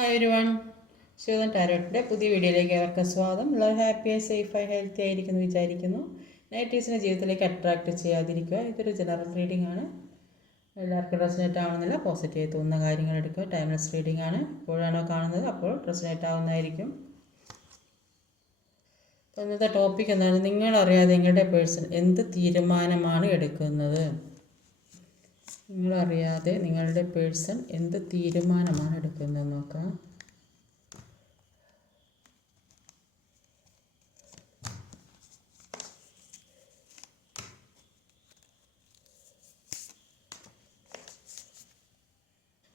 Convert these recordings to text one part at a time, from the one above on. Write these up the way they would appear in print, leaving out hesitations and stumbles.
Hi everyone, Shivan ടാരോട്ടിൻ്റെ പുതിയ വീഡിയോയിലേക്ക് അവർക്ക് സ്വാഗതം. എല്ലാവരും ഹാപ്പിയായി സേഫായി ഹെൽത്തി ആയിരിക്കുന്നു വിചാരിക്കുന്നു. നെഗറ്റീവ്സിനെ ജീവിതത്തിലേക്ക് അട്രാക്റ്റ് ചെയ്യാതിരിക്കുക. ഇതൊരു ജനറൽ റീഡിംഗ് ആണ്. എല്ലാവർക്കും റെസനേറ്റ് ആവുന്നില്ല. പോസിറ്റീവ് തോന്നുന്ന കാര്യങ്ങൾ എടുക്കുക. ടൈംലെസ് റീഡിംഗ് ആണ്. എപ്പോഴാണോ കാണുന്നത് അപ്പോൾ റെസനേറ്റ് ആവുന്നതായിരിക്കും. ഇന്നത്തെ ടോപ്പിക് എന്താണ്? നിങ്ങളറിയാതെ നിങ്ങളുടെ പേഴ്സൺ എന്ത് തീരുമാനമാണ് എടുക്കുന്നത്? നിങ്ങളറിയാതെ നിങ്ങളുടെ പേഴ്സൺ എന്ത് തീരുമാനമാണ് എടുക്കുന്നത് നോക്കാം.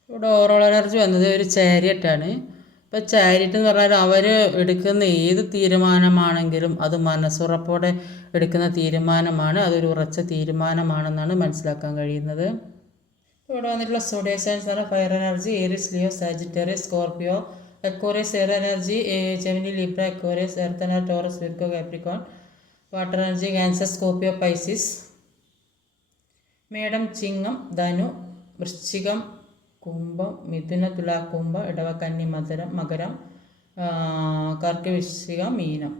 ഇവിടെ ഓവറോൾ എനർജി വന്നത് ഒരു ചാരിയറ്റാണ്. ഇപ്പോൾ ചാരിയറ്റ് എന്ന് പറഞ്ഞാൽ അവർ എടുക്കുന്ന ഏത് തീരുമാനമാണെങ്കിലും അത് മനസ്സുറപ്പോടെ എടുക്കുന്ന തീരുമാനമാണ്. അതൊരു ഉറച്ച തീരുമാനമാണെന്നാണ് മനസ്സിലാക്കാൻ കഴിയുന്നത്. ഇവിടെ വന്നിട്ടുള്ള സോഡിയക് സൈൻസ് ആണ് fire energy, Aries, Leo, Sagittarius, Scorpio, Aquarius air energy, Gemini, Libra, Aquarius, earth energy, Taurus, Virgo, Capricorn, water energy, Cancer, Scorpio, Pisces, മേടം, ചിങ്ങം, ധനു, വൃശ്ചികം, കുംഭം, മിഥുന, തുല, കുംഭം, ഇടവ, കന്നി, മകരം, കർക്കിടക, വൃശ്ചികം, മീനം.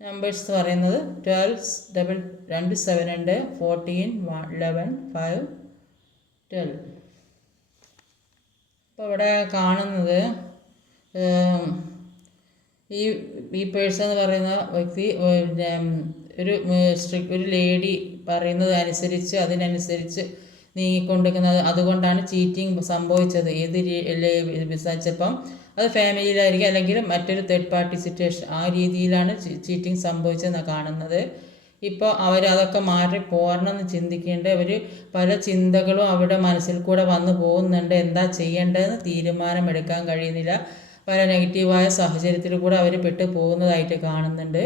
നമ്പേഴ്സ് പറയുന്നത് 12, 2, 7 ഉണ്ട്, 14, 11, 5, 12. അപ്പോൾ ഇവിടെ കാണുന്നത് ഈ പേഴ്സൺ എന്ന് പറയുന്ന വ്യക്തി ഒരു ലേഡി പറയുന്നത് അനുസരിച്ച് അതിനനുസരിച്ച് നീങ്ങിക്കൊണ്ടിരിക്കുന്നത്. അതുകൊണ്ടാണ് ചീറ്റിംഗ് സംഭവിച്ചത്. ചിലപ്പം അത് ഫാമിലിയിലായിരിക്കും, അല്ലെങ്കിൽ മറ്റൊരു തേർഡ് പാർട്ടി സിറ്റുവേഷൻ, ആ രീതിയിലാണ് ചീറ്റിംഗ് സംഭവിച്ചതെന്നാണ് കാണുന്നത്. ഇപ്പോൾ അവരതൊക്കെ മാറി പോരണമെന്ന് ചിന്തിക്കേണ്ട പല ചിന്തകളും അവിടെ മനസ്സിൽ കൂടെ വന്നു പോകുന്നുണ്ട്. എന്താ ചെയ്യേണ്ടതെന്ന് തീരുമാനമെടുക്കാൻ കഴിയുന്നില്ല. പല നെഗറ്റീവായ സാഹചര്യത്തിൽ കൂടെ അവർ പെട്ടു പോകുന്നതായിട്ട് കാണുന്നുണ്ട്.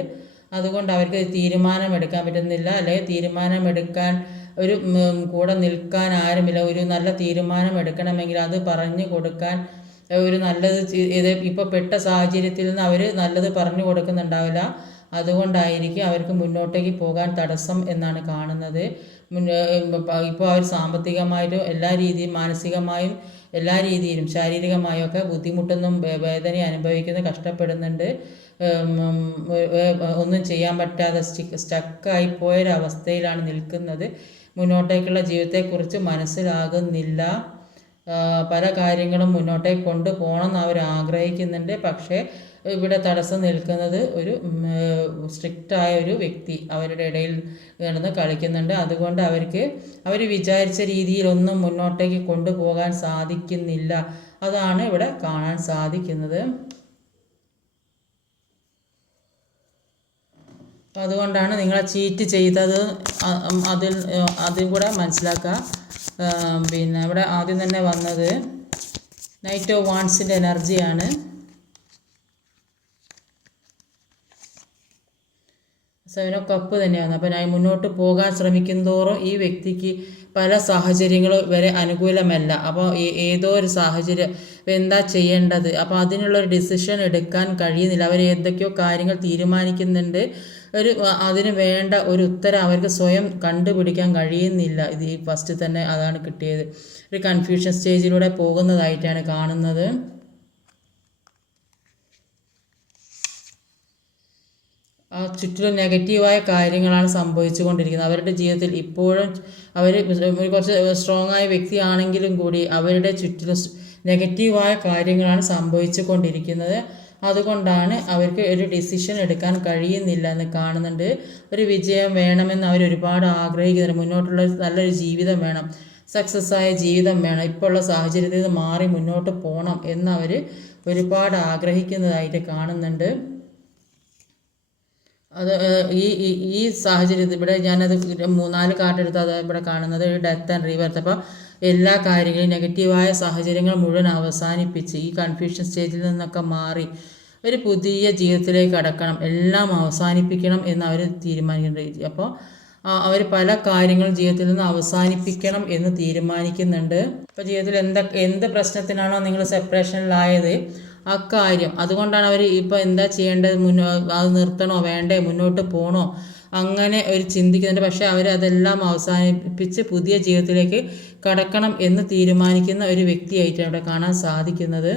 അതുകൊണ്ട് അവർക്ക് തീരുമാനമെടുക്കാൻ പറ്റുന്നില്ല, അല്ലെങ്കിൽ തീരുമാനമെടുക്കാൻ കൂടെ നിൽക്കാൻ ആരുമില്ല. ഒരു നല്ല തീരുമാനം എടുക്കണമെങ്കിൽ അത് പറഞ്ഞു കൊടുക്കാൻ ഒരു നല്ലത് ഇപ്പോൾ പെട്ട സാഹചര്യത്തിൽ നിന്ന് അവർ നല്ലത് പറഞ്ഞു കൊടുക്കുന്നുണ്ടാവില്ല. അതുകൊണ്ടായിരിക്കും അവർക്ക് മുന്നോട്ടേക്ക് പോകാൻ തടസ്സം എന്നാണ് കാണുന്നത്. ഇപ്പോൾ അവർ സാമ്പത്തികമായിട്ടും എല്ലാ രീതിയും, മാനസികമായും എല്ലാ രീതിയിലും, ശാരീരികമായും ഒക്കെ ബുദ്ധിമുട്ടൊന്നും വേദന അനുഭവിക്കുന്ന, കഷ്ടപ്പെടുന്നുണ്ട്. ഒന്നും ചെയ്യാൻ പറ്റാതെ സ്റ്റക്കായിപ്പോയൊരവസ്ഥയിലാണ് നിൽക്കുന്നത്. മുന്നോട്ടേക്കുള്ള ജീവിതത്തെക്കുറിച്ച് മനസ്സിലാകുന്നില്ല. പല കാര്യങ്ങളും മുന്നോട്ടേക്ക് കൊണ്ടുപോകണമെന്ന് അവർ ആഗ്രഹിക്കുന്നുണ്ട്. പക്ഷേ ഇവിടെ തടസ്സം നിൽക്കുന്നത് ഒരു സ്ട്രിക്റ്റായ ഒരു വ്യക്തി അവരുടെ ഇടയിൽ കിടന്ന് കളിക്കുന്നുണ്ട്. അതുകൊണ്ട് അവർ വിചാരിച്ച രീതിയിലൊന്നും മുന്നോട്ടേക്ക് കൊണ്ടുപോകാൻ സാധിക്കുന്നില്ല. അതാണ് ഇവിടെ കാണാൻ സാധിക്കുന്നത്. അതുകൊണ്ടാണ് നിങ്ങളെ ചീറ്റ് ചെയ്തത് അതിൽ കൂടെ മനസ്സിലാക്കുക. പിന്നെ ഇവിടെ ആദ്യം തന്നെ വന്നത് നൈറ്റ് ഓഫ് വാൺസിൻ്റെ എനർജിയാണ്. 7 ഓഫ് കപ്പ് തന്നെയാണ്. അപ്പോൾ ഞാൻ മുന്നോട്ട് പോകാൻ ശ്രമിക്കുന്തോറും ഈ വ്യക്തിക്ക് പല സാഹചര്യങ്ങളും വരെ അനുകൂലമല്ല. അപ്പോൾ ഏതോ ഒരു സാഹചര്യം എന്താ ചെയ്യേണ്ടത്, അപ്പോൾ അതിനുള്ളൊരു ഡിസിഷൻ എടുക്കാൻ കഴിയുന്നില്ല. അവർ ഏതൊക്കെയോ കാര്യങ്ങൾ തീരുമാനിക്കുന്നുണ്ട്. അതിന് വേണ്ട ഒരു ഉത്തരം അവർക്ക് സ്വയം കണ്ടുപിടിക്കാൻ കഴിയുന്നില്ല. ഇത് ഈ ഫസ്റ്റ് തന്നെ അതാണ് കിട്ടിയത്. ഒരു കൺഫ്യൂഷൻ സ്റ്റേജിലൂടെ പോകുന്നതായിട്ടാണ് കാണുന്നത്. ആ ചുറ്റിലും നെഗറ്റീവായ കാര്യങ്ങളാണ് സംഭവിച്ചു കൊണ്ടിരിക്കുന്നത്. അവരുടെ ജീവിതത്തിൽ ഇപ്പോഴും അവർ കുറച്ച് സ്ട്രോങ് ആയ വ്യക്തിയാണെങ്കിലും കൂടി അവരുടെ ചുറ്റിലും നെഗറ്റീവായ കാര്യങ്ങളാണ് സംഭവിച്ചു കൊണ്ടിരിക്കുന്നത്. അതുകൊണ്ടാണ് അവർക്ക് ഒരു ഡിസിഷൻ എടുക്കാൻ കഴിയുന്നില്ല എന്ന് കാണുന്നുണ്ട്. ഒരു വിജയം വേണമെന്ന് അവർ ഒരുപാട് ആഗ്രഹിക്കുന്നുണ്ട്. മുന്നോട്ടുള്ള നല്ലൊരു ജീവിതം വേണം, സക്സസ് ആയ ജീവിതം വേണം, ഇപ്പോൾ ഉള്ള സാഹചര്യത്തിൽ നിന്ന് മാറി മുന്നോട്ട് പോകണം എന്ന് അവർ ഒരുപാട് ആഗ്രഹിക്കുന്നതായിട്ട് കാണുന്നുണ്ട്. അത് ഈ സാഹചര്യത്തിൽ ഇവിടെ ഞാനത് 3-4 കാർഡ് എടുത്ത് അത് ഇവിടെ കാണുന്നത് ഒരു ഡെത്ത് ആൻഡ് റീബർത്ത്. അപ്പോൾ എല്ലാ കാര്യങ്ങളും നെഗറ്റീവായ സാഹചര്യങ്ങൾ മുഴുവൻ അവസാനിപ്പിച്ച് ഈ കൺഫ്യൂഷൻ സ്റ്റേജിൽ നിന്നൊക്കെ മാറി ഒരു പുതിയ ജീവിതത്തിലേക്ക് കടക്കണം, എല്ലാം അവസാനിപ്പിക്കണം എന്ന് അവർ തീരുമാനിക്കുന്നുണ്ട്. അപ്പോൾ അവർ പല കാര്യങ്ങളും ജീവിതത്തിൽ നിന്ന് അവസാനിപ്പിക്കണം എന്ന് തീരുമാനിക്കുന്നുണ്ട്. അപ്പോൾ ജീവിതത്തിൽ എന്ത് പ്രശ്നത്തിനാണോ നിങ്ങൾ സെപ്പറേഷനിലായത് അക്കാര്യം, അതുകൊണ്ടാണ് അവർ ഇപ്പോൾ എന്താ ചെയ്യേണ്ടത്, അത് നിർത്തണോ വേണ്ടേ, മുന്നോട്ട് പോകണോ, അങ്ങനെ ഒരു ചിന്തിക്കുന്നുണ്ട്. പക്ഷേ അവരതെല്ലാം അവസാനിപ്പിച്ച് പുതിയ ജീവിതത്തിലേക്ക് കടക്കണം എന്ന് തീരുമാനിക്കുന്ന ഒരു വ്യക്തിയായിട്ടാണ് അവിടെ കാണാൻ സാധിക്കുന്നത്.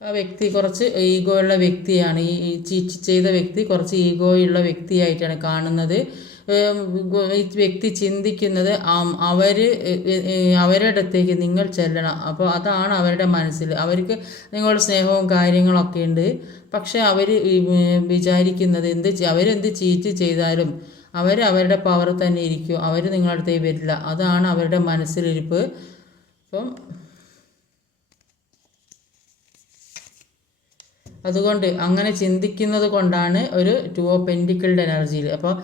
ആ വ്യക്തി കുറച്ച് ഈഗോ ഉള്ള വ്യക്തിയാണ്. ഈ ചീറ്റ് ചെയ്ത വ്യക്തി കുറച്ച് ഈഗോ ഉള്ള വ്യക്തിയായിട്ടാണ് കാണുന്നത്. ഈ വ്യക്തി ചിന്തിക്കുന്നത് അവരുടെ അടുത്തേക്ക് നിങ്ങൾ ചെല്ലണം. അപ്പോൾ അതാണ് അവരുടെ മനസ്സിൽ. അവർക്ക് നിങ്ങളുടെ സ്നേഹവും കാര്യങ്ങളൊക്കെ ഉണ്ട്. പക്ഷെ അവർ വിചാരിക്കുന്നത് അവരെന്ത് ചീറ്റ് ചെയ്താലും അവരുടെ പവർ തന്നെ ഇരിക്കും. അവർ നിങ്ങളുടെ അടുത്തേക്ക് വരില്ല. അതാണ് അവരുടെ മനസ്സിലിരിപ്പ്. അപ്പം അതുകൊണ്ട് അങ്ങനെ ചിന്തിക്കുന്നത് കൊണ്ടാണ് ഒരു 2 ഓഫ് പെൻറ്റിക്കിളുടെ എനർജിയിൽ. അപ്പോൾ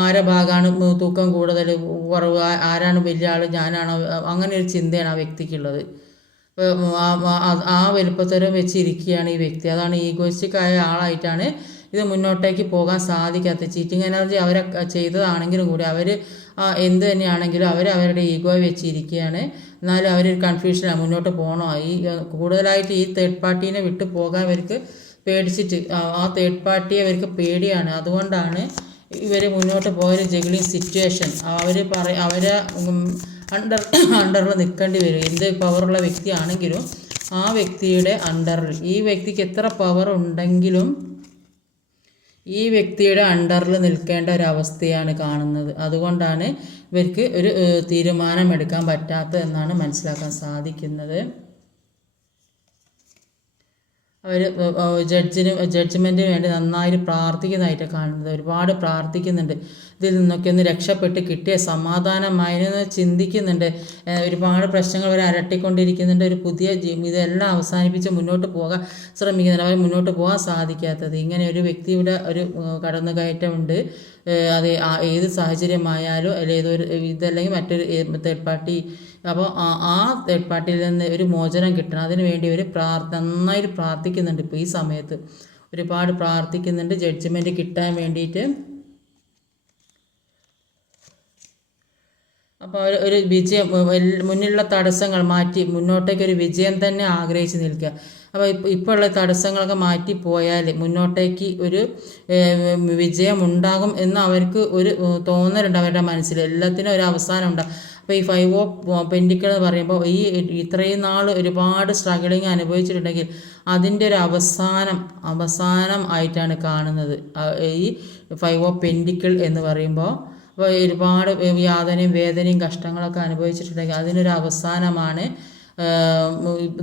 ആരെ ഭാഗമാണ് തൂക്കം കൂടുതൽ കുറവ്, ആരാണ് വലിയ ആൾ, ഞാനാണോ, അങ്ങനെ ഒരു ചിന്തയാണ് ആ വ്യക്തിക്കുള്ളത്. ആ വലുപ്പത്തരം വെച്ചിരിക്കുകയാണ് ഈ വ്യക്തി. അതാണ് ഈഗോയിസ്റ്റിക് ആയ ആളായിട്ടാണ് ഇത് മുന്നോട്ടേക്ക് പോകാൻ സാധിക്കാത്തത്. ചീറ്റിംഗ് എനർജി അവരെ ചെയ്തതാണെങ്കിലും കൂടി എന്ത് തന്നെയാണെങ്കിലും അവരുടെ ഈഗോ വെച്ചിരിക്കുകയാണ്. എന്നാലും അവരൊരു കൺഫ്യൂഷനാണ്, മുന്നോട്ട് പോകണോ. കൂടുതലായിട്ട് ഈ തേർഡ് പാർട്ടീനെ വിട്ടു പോകാൻ അവർക്ക് പേടിച്ചിട്ട് ആ തേർഡ് പാർട്ടിയെ അവർക്ക് പേടിയാണ്. അതുകൊണ്ടാണ് ഇവർ മുന്നോട്ട് പോയൊരു ജഗ്ലിംഗ് സിറ്റുവേഷൻ. അവരെ അണ്ടറിൽ നിൽക്കേണ്ടി വരും. എന്ത് പവറുള്ള വ്യക്തിയാണെങ്കിലും ആ വ്യക്തിയുടെ അണ്ടറിൽ, ഈ വ്യക്തിക്ക് എത്ര പവർ ഉണ്ടെങ്കിലും ഈ വ്യക്തിയുടെ അണ്ടറിൽ നിൽക്കേണ്ട ഒരവസ്ഥയാണ് കാണുന്നത്. അതുകൊണ്ടാണ് ഇവർക്ക് ഒരു തീരുമാനമെടുക്കാൻ പറ്റാത്തത് എന്നാണ് മനസ്സിലാക്കാൻ സാധിക്കുന്നത്. അവർ ജഡ്ജ്മെൻറ്റിന് വേണ്ടി നന്നായി പ്രാർത്ഥിക്കുന്നതായിട്ടാണ് കാണുന്നത്. ഒരുപാട് പ്രാർത്ഥിക്കുന്നുണ്ട്. ഇതിൽ നിന്നൊക്കെ ഒന്ന് രക്ഷപ്പെട്ട് കിട്ടിയ സമാധാനമായെന്ന് ചിന്തിക്കുന്നുണ്ട്. ഒരുപാട് പ്രശ്നങ്ങൾ അവർ അലട്ടിക്കൊണ്ടിരിക്കുന്നുണ്ട്. ഒരു പുതിയ ഇതെല്ലാം അവസാനിപ്പിച്ച് മുന്നോട്ട് പോകാൻ ശ്രമിക്കുന്നുണ്ട്. അവർ മുന്നോട്ട് പോകാൻ സാധിക്കാത്തത് ഇങ്ങനെ ഒരു വ്യക്തിയുടെ ഒരു കടന്നുകയറ്റമുണ്ട്. അത് ഏത് സാഹചര്യമായാലും അല്ലെങ്കിൽ ഇതല്ലെങ്കിൽ മറ്റൊരു തേർഡ് പാർട്ടി. അപ്പോൾ ആ തേർഡ് പാർട്ടിയിൽ നിന്ന് ഒരു മോചനം കിട്ടണം. അതിന് വേണ്ടി അവർ നന്നായിട്ട് പ്രാർത്ഥിക്കുന്നുണ്ട്. ഇപ്പോൾ ഈ സമയത്ത് ഒരുപാട് പ്രാർത്ഥിക്കുന്നുണ്ട് ജഡ്ജ്മെൻറ്റ് കിട്ടാൻ വേണ്ടിയിട്ട്. അപ്പോൾ ഒരു വിജയം, മുന്നിലുള്ള തടസ്സങ്ങൾ മാറ്റി മുന്നോട്ടേക്കൊരു വിജയം തന്നെ ആഗ്രഹിച്ച് നിൽക്കുക. അപ്പോൾ ഇപ്പോൾ ഉള്ള തടസ്സങ്ങളൊക്കെ മാറ്റിപ്പോയാൽ മുന്നോട്ടേക്ക് ഒരു വിജയം ഉണ്ടാകും എന്ന് അവർക്ക് ഒരു തോന്നലുണ്ട് അവരുടെ മനസ്സിൽ. എല്ലാത്തിനും ഒരു അവസാനം ഉണ്ടാകും. അപ്പോൾ ഈ 5 ഓഫ് പെൻറ്റിക്കിൾ എന്ന് പറയുമ്പോൾ ഇത്രയും നാൾ ഒരുപാട് സ്ട്രഗിളിങ് അനുഭവിച്ചിട്ടുണ്ടെങ്കിൽ അതിൻ്റെ ഒരു അവസാനം ആയിട്ടാണ് കാണുന്നത് ഈ 5 ഓഫ് പെൻറ്റിക്കിൾ എന്ന് പറയുമ്പോൾ. അപ്പോൾ ഒരുപാട് യാതനയും വേദനയും കഷ്ടങ്ങളൊക്കെ അനുഭവിച്ചിട്ടുണ്ടെങ്കിൽ അതിനൊരു അവസാനമാണ്.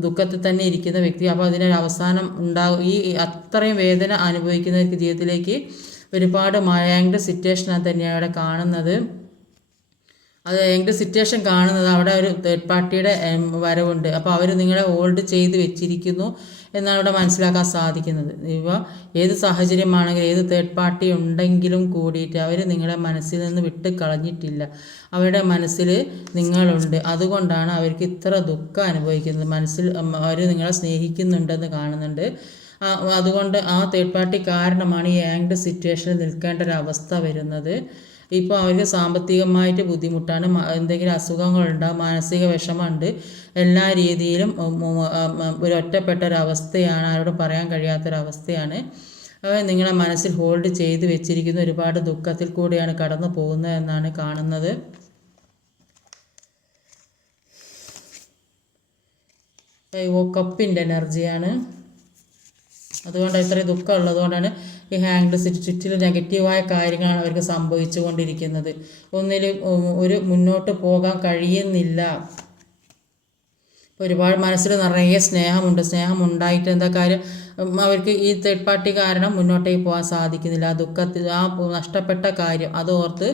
ദുഃഖത്തിൽ തന്നെ ഇരിക്കുന്ന വ്യക്തി, അപ്പോൾ അതിനൊരു അവസാനം ഉണ്ടാകും. ഈ അത്രയും വേദന അനുഭവിക്കുന്ന ജീവിതത്തിലേക്ക് ഒരുപാട് മയങ്ങുന്ന സിറ്റുവേഷനാണ് തന്നെയാണ് അവിടെ കാണുന്നത്. അത് ഏത് സിറ്റുവേഷൻ കാണുന്നത് അവിടെ ഒരു തേർഡ് പാർട്ടിയുടെ വരവുണ്ട്. അപ്പോൾ അവർ നിങ്ങളെ ഹോൾഡ് ചെയ്ത് വെച്ചിരിക്കുന്നു എന്നാണ് ഇവിടെ മനസ്സിലാക്കാൻ സാധിക്കുന്നത്. ഇപ്പോൾ ഏത് സാഹചര്യമാണെങ്കിലും ഏത് തേർഡ് പാർട്ടി ഉണ്ടെങ്കിലും കൂടിയിട്ട് അവർ നിങ്ങളെ മനസ്സിൽ നിന്ന് വിട്ട് കളഞ്ഞിട്ടില്ല. അവരുടെ മനസ്സിൽ നിങ്ങളുണ്ട്. അതുകൊണ്ടാണ് അവർക്ക് ഇത്ര ദുഃഖം അനുഭവിക്കുന്നത്. മനസ്സിൽ അവർ നിങ്ങളെ സ്നേഹിക്കുന്നുണ്ടെന്ന് കാണുന്നുണ്ട്. അതുകൊണ്ട് ആ തേർഡ് പാർട്ടി കാരണമാണ് ഈ ആങ്ഡ് സിറ്റുവേഷനിൽ നിൽക്കേണ്ട ഒരു അവസ്ഥ വരുന്നത്. ഇപ്പോൾ അവർക്ക് സാമ്പത്തികമായിട്ട് ബുദ്ധിമുട്ടാണ്, എന്തെങ്കിലും അസുഖങ്ങളുണ്ടാകും, മാനസിക വിഷമമുണ്ട്, എല്ലാ രീതിയിലും ഒരു ഒറ്റപ്പെട്ട ഒരവസ്ഥയാണ്, ആരോടും പറയാൻ കഴിയാത്തൊരവസ്ഥയാണ്. നിങ്ങളെ മനസ്സിൽ ഹോൾഡ് ചെയ്ത് വെച്ചിരിക്കുന്ന ഒരുപാട് ദുഃഖത്തിൽ കൂടിയാണ് കടന്നു പോകുന്നത് എന്നാണ് കാണുന്നത്. കപ്പിൻ്റെ എനർജിയാണ്. അതുകൊണ്ട് ഇത്രയും ദുഃഖം ഉള്ളതുകൊണ്ടാണ് ഈ ഹാങ്ഡ് ചുറ്റിലും നെഗറ്റീവായ കാര്യങ്ങളാണ് അവർക്ക് സംഭവിച്ചു കൊണ്ടിരിക്കുന്നത്. ഒന്നിലും ഒരു മുന്നോട്ട് പോകാൻ കഴിയുന്നില്ല. ഒരുപാട് മനസ്സിൽ നിറയെ സ്നേഹമുണ്ട്. സ്നേഹം ഉണ്ടായിട്ട് എന്താ കാര്യം, അവർക്ക് ഈ തേർഡ് പാർട്ടി കാരണം മുന്നോട്ടേക്ക് പോകാൻ സാധിക്കുന്നില്ല. ആ ദുഃഖത്തിൽ ആ നഷ്ടപ്പെട്ട കാര്യം അതോർത്ത്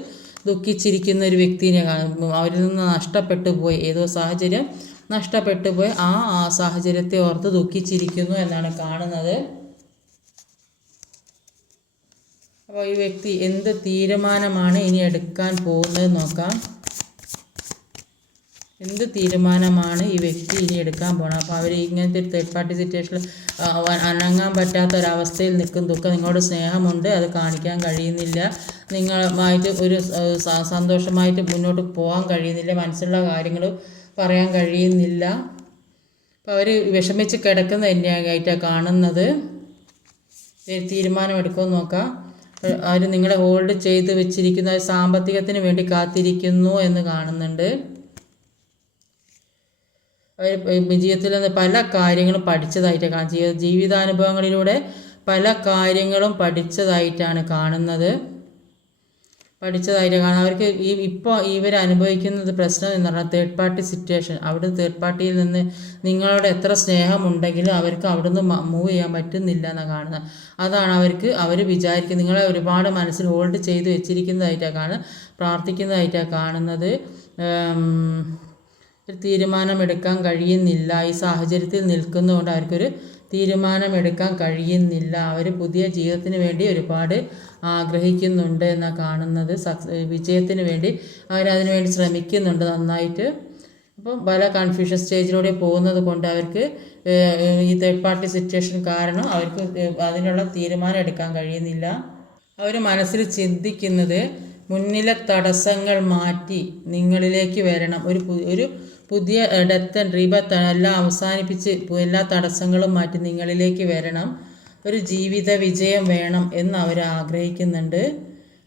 ദുഃഖിച്ചിരിക്കുന്ന ഒരു വ്യക്തിനെ അവരിൽ നിന്ന് നഷ്ടപ്പെട്ടു പോയി, ഏതോ സാഹചര്യം നഷ്ടപ്പെട്ടു പോയി ആ സാഹചര്യത്തെ ഓർത്ത് ദുഃഖിച്ചിരിക്കുന്നു എന്നാണ് കാണുന്നത്. അപ്പോൾ ഈ വ്യക്തി എന്ത് തീരുമാനമാണ് ഇനി എടുക്കാൻ പോകുന്നത് നോക്കാം. എന്ത് തീരുമാനമാണ് ഈ വ്യക്തി ഇനി എടുക്കാൻ പോകണം. അപ്പോൾ അവർ ഇങ്ങനത്തെ ഒരു തേർഡ് പാർട്ടി സിറ്റുവേഷനിൽ അനങ്ങാൻ പറ്റാത്ത ഒരവസ്ഥയിൽ നിൽക്കും. ദുഃഖം, നിങ്ങളോട് സ്നേഹമുണ്ട്, അത് കാണിക്കാൻ കഴിയുന്നില്ല, നിങ്ങളുമായിട്ട് ഒരു സന്തോഷമായിട്ട് മുന്നോട്ട് പോകാൻ കഴിയുന്നില്ല, മനസ്സിലുള്ള കാര്യങ്ങൾ പറയാൻ കഴിയുന്നില്ല. അപ്പോൾ അവർ വിഷമിച്ച് കിടക്കുന്ന തന്നെയായിട്ടാണ് കാണുന്നത്. തീരുമാനമെടുക്കുമെന്ന് നോക്കാം. അവർ നിങ്ങളെ ഹോൾഡ് ചെയ്ത് വെച്ചിരിക്കുന്ന സാമ്പത്തികത്തിന് വേണ്ടി കാത്തിരിക്കുന്നു എന്ന് കാണുന്നുണ്ട്. അവർ ജീവിതത്തിൽ നിന്ന് പല കാര്യങ്ങളും പഠിച്ചതായിട്ടാണ് ജീവിതാനുഭവങ്ങളിലൂടെ പല കാര്യങ്ങളും പഠിച്ചതായിട്ടാണ് കാണുന്നത്. അവർക്ക് ഇപ്പോൾ ഇവർ അനുഭവിക്കുന്നത് പ്രശ്നം എന്ന് പറഞ്ഞാൽ തേർഡ് പാർട്ടി സിറ്റുവേഷൻ. അവിടെ തേർഡ് പാർട്ടിയിൽ നിന്ന് നിങ്ങളോട് എത്ര സ്നേഹമുണ്ടെങ്കിലും അവർക്ക് അവിടെ നിന്ന് മൂവ് ചെയ്യാൻ പറ്റുന്നില്ല എന്നാണ് കാണുന്നത്. അതാണ് അവർ വിചാരിക്കുന്നത് നിങ്ങളെ ഒരുപാട് മനസ്സിൽ ഹോൾഡ് ചെയ്ത് വെച്ചിരിക്കുന്നതായിട്ടാണ് പ്രാർത്ഥിക്കുന്നതായിട്ടാണ് കാണുന്നത്. ഒരു തീരുമാനമെടുക്കാൻ കഴിയുന്നില്ല. ഈ സാഹചര്യത്തിൽ നിൽക്കുന്നതുകൊണ്ട് അവർക്കൊരു തീരുമാനമെടുക്കാൻ കഴിയുന്നില്ല. അവർ പുതിയ ജീവിതത്തിന് വേണ്ടി ഒരുപാട് ആഗ്രഹിക്കുന്നുണ്ട് എന്നാണ് കാണുന്നത്. വിജയത്തിന് വേണ്ടി അവരതിനു വേണ്ടി ശ്രമിക്കുന്നുണ്ട് നന്നായിട്ട്. അപ്പം പല കൺഫ്യൂഷൻ സ്റ്റേജിലൂടെ പോകുന്നത് കൊണ്ട് അവർക്ക് ഈ തേർഡ് പാർട്ടി സിറ്റുവേഷൻ കാരണം അവർക്ക് അതിനുള്ള തീരുമാനം എടുക്കാൻ കഴിയുന്നില്ല. അവർ മനസ്സിൽ ചിന്തിക്കുന്നത് മുന്നിലെ തടസ്സങ്ങൾ മാറ്റി നിങ്ങളിലേക്ക് വരണം. ഒരു പുതിയ ഡെത്ത് ആൻഡ് റീബർത്ത് എല്ലാം അവസാനിപ്പിച്ച് എല്ലാ തടസ്സങ്ങളും മാറ്റി നിങ്ങളിലേക്ക് വരണം. ഒരു ജീവിത വിജയം വേണം എന്ന് അവർ ആഗ്രഹിക്കുന്നുണ്ട്.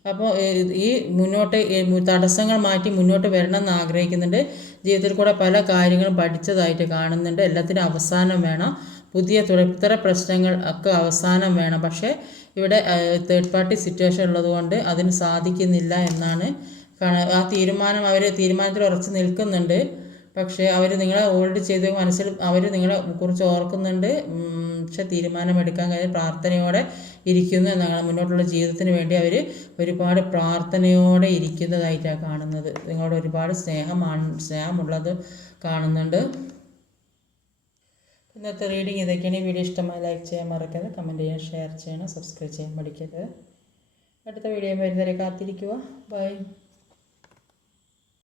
അപ്പോൾ ഈ തടസ്സങ്ങൾ മാറ്റി മുന്നോട്ട് വരണം എന്ന് ആഗ്രഹിക്കുന്നുണ്ട്. ജീവിതത്തിൽ കൂടെ പല കാര്യങ്ങളും പഠിച്ചതായിട്ട് കാണുന്നുണ്ട്. എല്ലാത്തിനും അവസാനം വേണം. പുതിയ തുടർത്തര പ്രശ്നങ്ങൾ ഒക്കെ അവസാനം വേണം. പക്ഷേ ഇവിടെ തേർഡ് പാർട്ടി സിറ്റുവേഷൻ ഉള്ളതുകൊണ്ട് അതിന് സാധിക്കുന്നില്ല എന്നാണ് ആ തീരുമാനത്തിൽ ഉറച്ചു നിൽക്കുന്നുണ്ട്. പക്ഷേ അവർ നിങ്ങളെ ഹോൾഡ് ചെയ്ത് മനസ്സിൽ അവർ നിങ്ങളെ കുറിച്ച് ഓർക്കുന്നുണ്ട്. പക്ഷെ തീരുമാനമെടുക്കാൻ കഴിഞ്ഞ പ്രാർത്ഥനയോടെ ഇരിക്കുന്നു എന്നാണ്. മുന്നോട്ടുള്ള ജീവിതത്തിന് വേണ്ടി അവർ ഒരുപാട് പ്രാർത്ഥനയോടെ ഇരിക്കുന്നതായിട്ടാണ് കാണുന്നത്. നിങ്ങളോട് ഒരുപാട് സ്നേഹമുള്ളത് കാണുന്നുണ്ട്. ഇന്നത്തെ റീഡിങ് ഇതൊക്കെയാണ്. ഈ വീഡിയോ ഇഷ്ടമായി ലൈക്ക് ചെയ്യാൻ മറക്കരുത്. കമൻറ്റ് ചെയ്യാൻ, ഷെയർ ചെയ്യണം, സബ്സ്ക്രൈബ് ചെയ്യാൻ മടിക്കരുത്. അടുത്ത വീഡിയോ വരുന്നവരെ കാത്തിരിക്കുക. ബൈ.